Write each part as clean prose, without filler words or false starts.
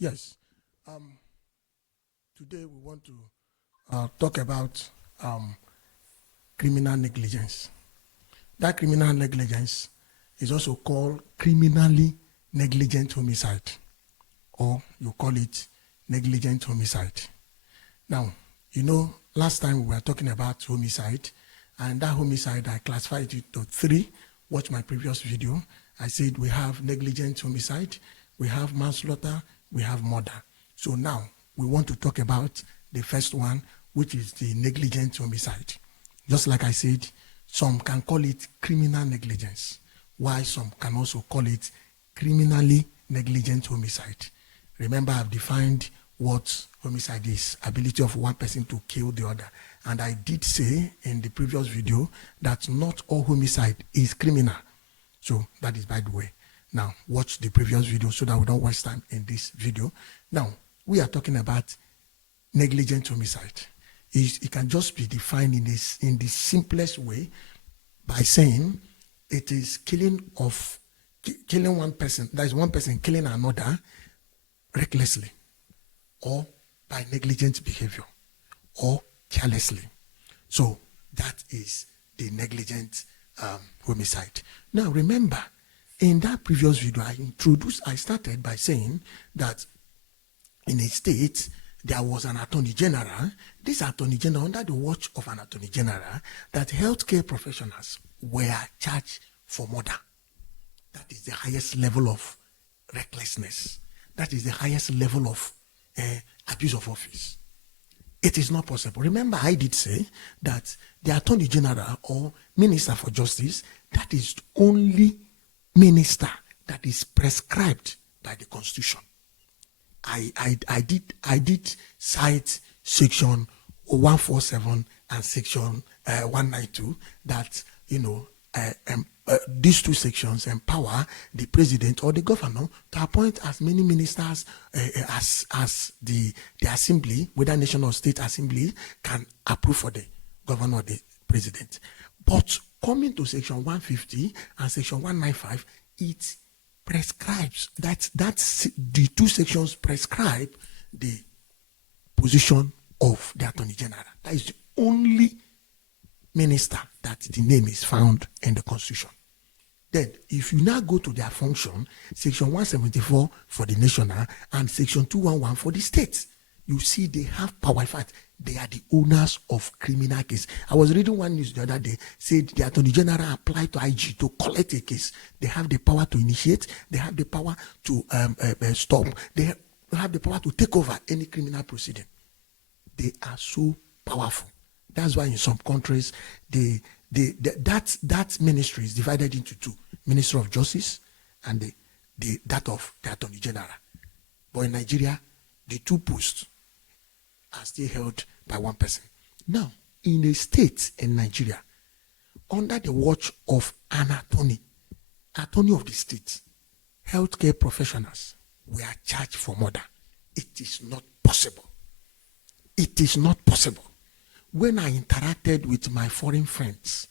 Yes. Today we want to talk about criminal negligence. That criminal negligence is also called criminally negligent homicide, or you call it negligent homicide. Now, last time we were talking about homicide, and that homicide I classified it to three. Watch my previous video. I said we have negligent homicide, we have manslaughter, we have murder. So now we want to talk about the first one, which is the negligent homicide. Just like I said, some can call it criminal negligence, while some can also call it criminally negligent homicide. Remember, I've defined what homicide is: ability of one person to kill the other. And I did say in the previous video that not all homicide is criminal. So that is by the way. Now, watch the previous video so that we don't waste time in this video. Now, we are talking about negligent homicide. It can just be defined in the simplest way by saying it is killing one person, that is one person killing another recklessly, or by negligent behavior, or carelessly. So that is the negligent homicide. Now remember, in that previous video I started by saying that in a state there was an attorney general. This attorney general, under the watch of an attorney general, that healthcare professionals were charged for murder. That is the highest level of recklessness. That is the highest level of abuse of office. It is not possible. Remember, I did say that the attorney general or minister for justice, that is only minister that is prescribed by the constitution. I did cite section 147 and section 192 that these two sections empower the president or the governor to appoint as many ministers as the assembly, whether nation or state assembly, can approve for the governor or the president. But coming to section 150 and section 195, it prescribes that's the two sections prescribe the position of the attorney general. That is the only minister that the name is found in the constitution. Then, if you now go to their function, section 174 for the national and section 211 for the states, you see they have power. In fact, they are the owners of criminal case. I was reading one news the other day, said the attorney general applied to IG to collect a case. They have the power to initiate. They have the power to stop. They have the power to take over any criminal proceeding. They are so powerful. That's why in some countries, that ministry is divided into two: Minister of Justice and that of the Attorney General. But in Nigeria, the two posts are still held by one person. Now, in a state in Nigeria, under the watch of an attorney of the state, healthcare professionals were charged for murder. It is not possible. It is not possible. When I interacted with my foreign friends,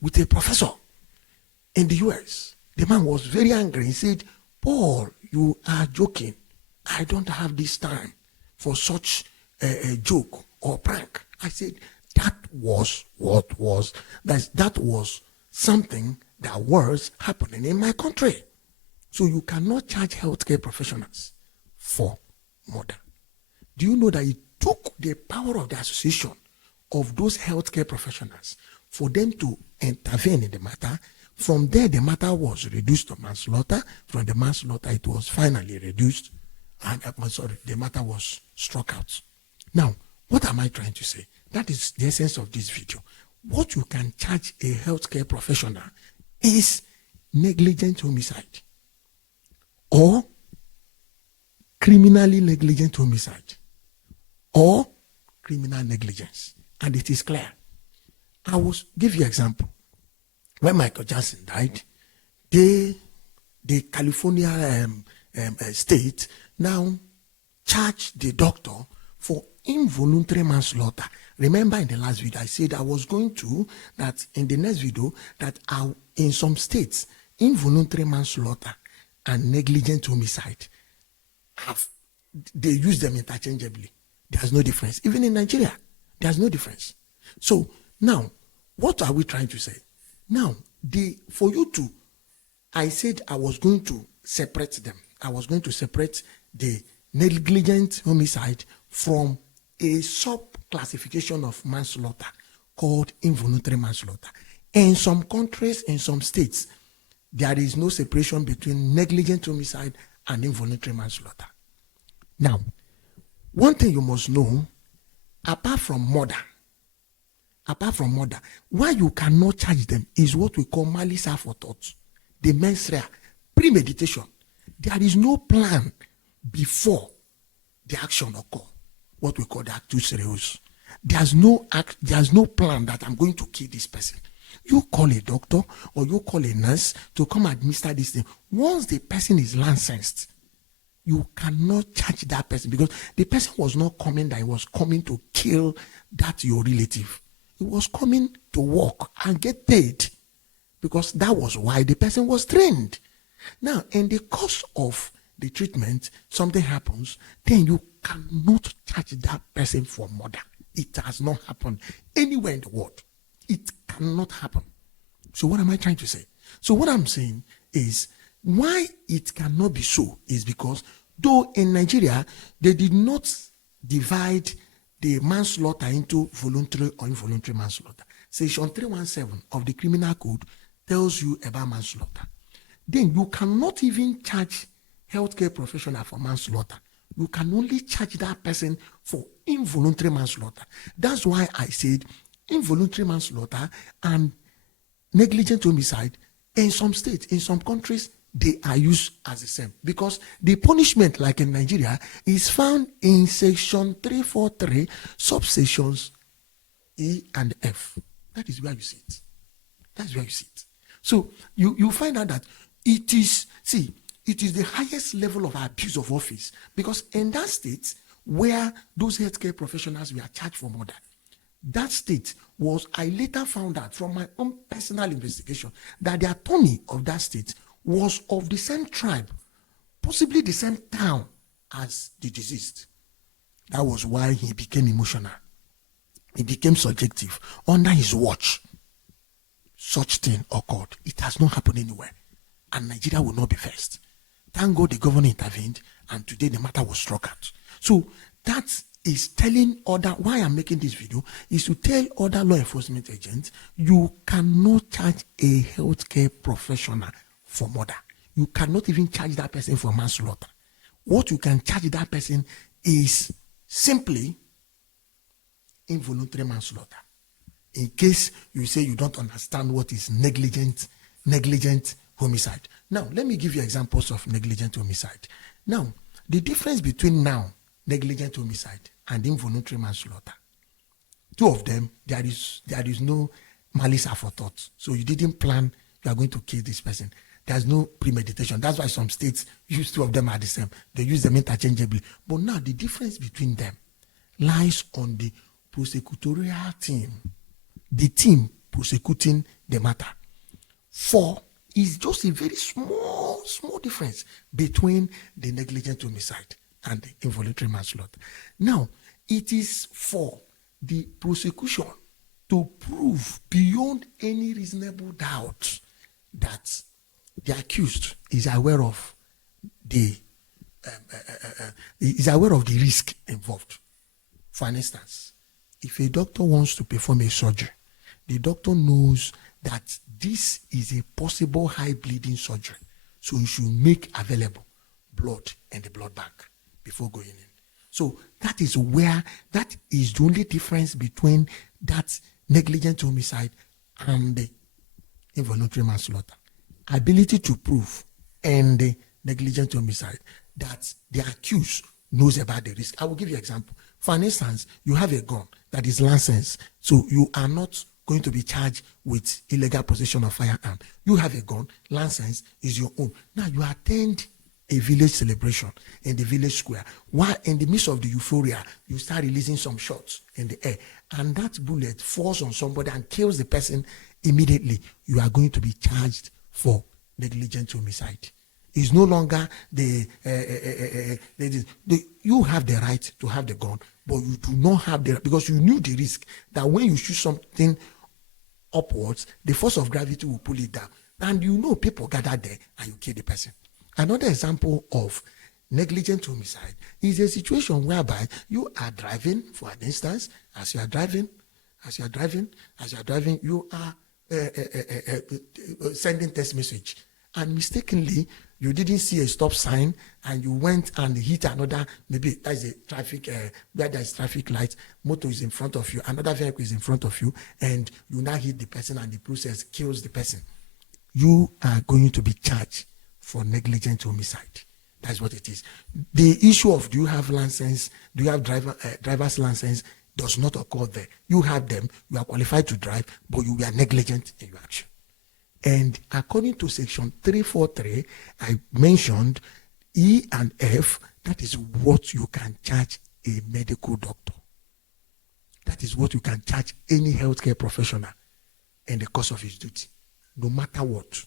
with a professor in the US, the man was very angry. He said, "Paul, you are joking. I don't have this time for such a joke or prank." I said, that was something that was happening in my country. So you cannot charge healthcare professionals for murder. Do you know that it took the power of the association of those healthcare professionals for them to intervene in the matter? From there, the matter was reduced to manslaughter. From the manslaughter, it was finally reduced, and the matter was struck out. Now, what am I trying to say? That is the essence of this video. What you can charge a healthcare professional is negligent homicide or criminally negligent homicide or criminal negligence. And it is clear. I will give you an example. When Michael Jackson died, the California state now charged the doctor for involuntary manslaughter. Remember in the last video, I said I was going to, that in the next video, that in some states, involuntary manslaughter and negligent homicide have they use them interchangeably. There's no difference. Even in Nigeria, there's no difference. So now, what are we trying to say? Now, for you to, I said I was going to separate them. I was going to separate the negligent homicide from a sub-classification of manslaughter called involuntary manslaughter. In some countries, in some states, there is no separation between negligent homicide and involuntary manslaughter. Now, one thing you must know, apart from murder, why you cannot charge them is what we call malice aforethought, the mens rea, premeditation. There is no plan before the action occur, what we call the actus reus. There's no plan that I'm going to kill this person. You call a doctor or you call a nurse to come administer this thing. Once the person is licensed, you cannot charge that person, because the person was not coming that he was coming to kill that your relative. He was coming to work and get paid, because that was why the person was trained. Now, in the course of the treatment, something happens, then you cannot charge that person for murder. It has not happened anywhere in the world. It cannot happen. So what am I trying to say? So what I'm saying is, why it cannot be so is because, though in Nigeria, they did not divide the manslaughter into voluntary or involuntary manslaughter. Section 317 of the Criminal Code tells you about manslaughter. Then you cannot even charge healthcare professional for manslaughter. You can only charge that person for involuntary manslaughter. That's why I said involuntary manslaughter and negligent homicide, in some states, in some countries, they are used as the same, because the punishment, like in Nigeria, is found in section 343, subsections E and F. That is where you see it. That's where you see it. So you find out that it is the highest level of abuse of office, because in that state where those healthcare professionals were charged for murder, that state was, I later found out from my own personal investigation, that the attorney of that state was of the same tribe, possibly the same town as the deceased. That was why he became emotional. He became subjective. Under his watch, such thing occurred. It has not happened anywhere. And Nigeria will not be first. Thank God the governor intervened, and today the matter was struck out. So that is telling why I'm making this video is to tell other law enforcement agents, you cannot charge a healthcare professional for murder. You cannot even charge that person for manslaughter. What you can charge that person is simply involuntary manslaughter. In case you say you don't understand what is negligent homicide. Now, let me give you examples of negligent homicide. Now, the difference between negligent homicide and involuntary manslaughter. Two of them, there is no malice aforethought. So you didn't plan you are going to kill this person. There's no premeditation. That's why some states use two of them are the same. They use them interchangeably. But now the difference between them lies on the prosecutorial team, the team prosecuting the matter. Is just a very small difference between the negligent homicide and the involuntary manslaughter. Now, it is for the prosecution to prove beyond any reasonable doubt that the accused is aware of the risk involved. For instance, if a doctor wants to perform a surgery, the doctor knows that this is a possible high bleeding surgery, so you should make available blood in the blood bank before going in. So that is the only difference between that negligent homicide and the involuntary manslaughter. Ability to prove in the negligent homicide that the accused knows about the risk. I will give you an example. For instance, you have a gun that is licensed, so you are not going to be charged with illegal possession of firearm. You have a gun, license is your own. Now you attend a village celebration in the village square. While in the midst of the euphoria, you start releasing some shots in the air, and that bullet falls on somebody and kills the person immediately. You are going to be charged for negligent homicide. It's no longer you have the right to have the gun, but you do not have the, because you knew the risk that when you shoot something upwards, the force of gravity will pull it down. And you know people gather there and you kill the person. Another example of negligent homicide is a situation whereby you are driving, for an instance, as you are driving, you are sending text message, and mistakenly you didn't see a stop sign and you went and hit another, maybe that is a traffic, where there is traffic light, motor is in front of you, another vehicle is in front of you, and you now hit the person and the process kills the person. You are going to be charged for negligent homicide. That's what it is. The issue of do you have license, do you have driver's license does not occur there. You have them, you are qualified to drive, but you were negligent in your action. And according to section 343, I mentioned E and F, that is what you can charge a medical doctor. That is what you can charge any healthcare professional in the course of his duty, no matter what.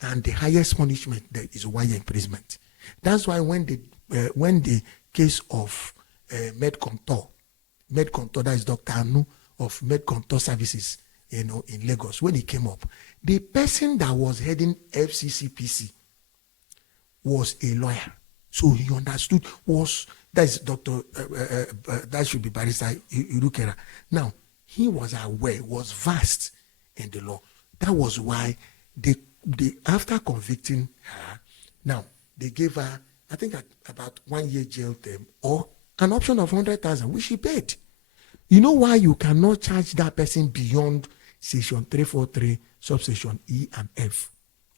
And the highest punishment there is 1 year imprisonment. That's why when the case of Medicolegal, that is Dr. Anu of Medicolegal Services, in Lagos, when he came up, the person that was heading FCCPC was a lawyer. So he understood, that is Dr. That should be Barrister Irukera. Now, he was aware, was vast in the law. That was why they after convicting her, now they gave her, I think, about 1 year jail term or an option of 100,000, which she paid. You know why you cannot charge that person beyond section 343, subsection E and F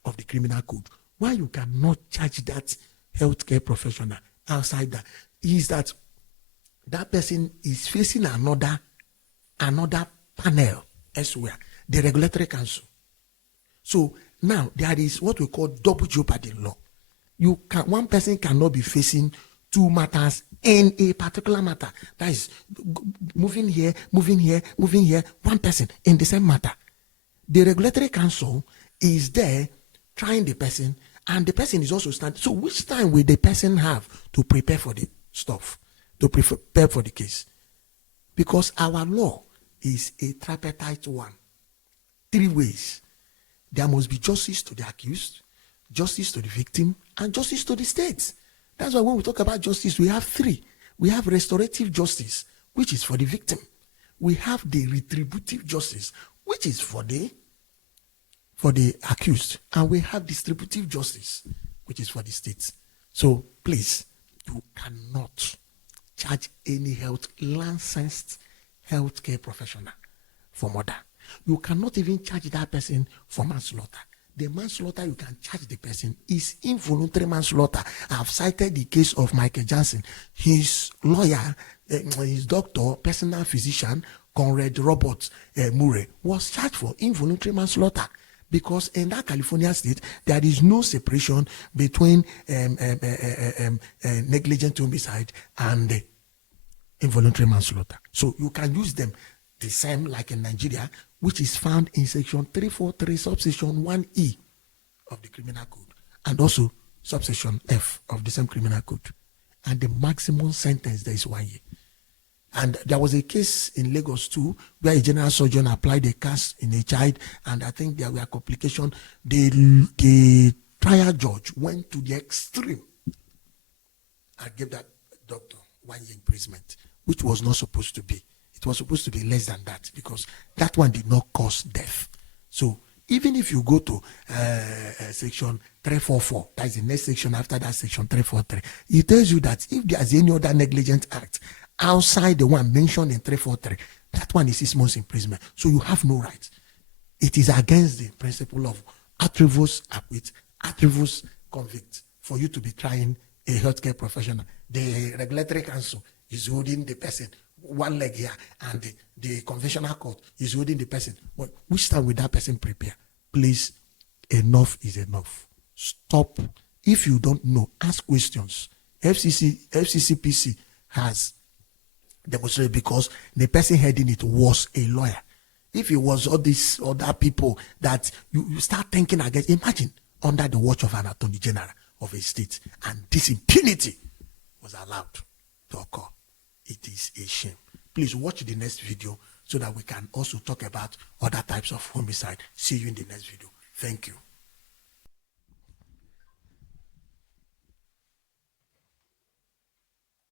of the criminal code? Why you cannot charge that healthcare professional outside that is that person is facing another panel elsewhere, the regulatory council. So now there is what we call double jeopardy law. One person cannot be facing 2 matters in a particular matter. That is moving here, one person in the same matter. The regulatory council is there trying the person, and the person is also standing. So which time will the person have to prepare for the stuff, to prepare for the case? Because our law is a tripartite one. 3 ways. There must be justice to the accused, justice to the victim, and justice to the state. That's why when we talk about justice, we have 3. We have restorative justice, which is for the victim. We have the retributive justice, which is for the accused. And we have distributive justice, which is for the state. So please, you cannot charge any licensed healthcare professional for murder. You cannot even charge that person for manslaughter. The manslaughter you can charge the person is involuntary manslaughter. I've cited the case of Michael Johnson. His lawyer, his doctor, personal physician, Conrad Robert Murray, was charged for involuntary manslaughter because in that California state, there is no separation between negligent homicide and involuntary manslaughter. So you can use them the same like in Nigeria, which is found in section 343, subsection 1E of the criminal code, and also subsection F of the same criminal code. And the maximum sentence there is 1 year. And there was a case in Lagos too, where a general surgeon applied a cast in a child, and I think there were complications. The trial judge went to the extreme and gave that doctor 1 year imprisonment, which was not supposed to be. It was supposed to be less than that because that one did not cause death. So even if you go to section 344, that is the next section after that, section 343, it tells you that if there is any other negligent act outside the one mentioned in 343, that one is 6 months imprisonment. So you have no right. It is against the principle of atribus acquit, atribus convict for you to be trying a healthcare professional. The regulatory council is holding the person 1 leg here, and the conventional court is holding the person. But which time will that person prepare? Please, enough is enough. Stop. If you don't know, ask questions. FCCPC has demonstrated because the person heading it was a lawyer. If it was all these other people that you start thinking against, imagine under the watch of an attorney general, of a state, and this impunity was allowed to occur. It is a shame. Please watch the next video so that we can also talk about other types of homicide. See you in the next video. Thank you.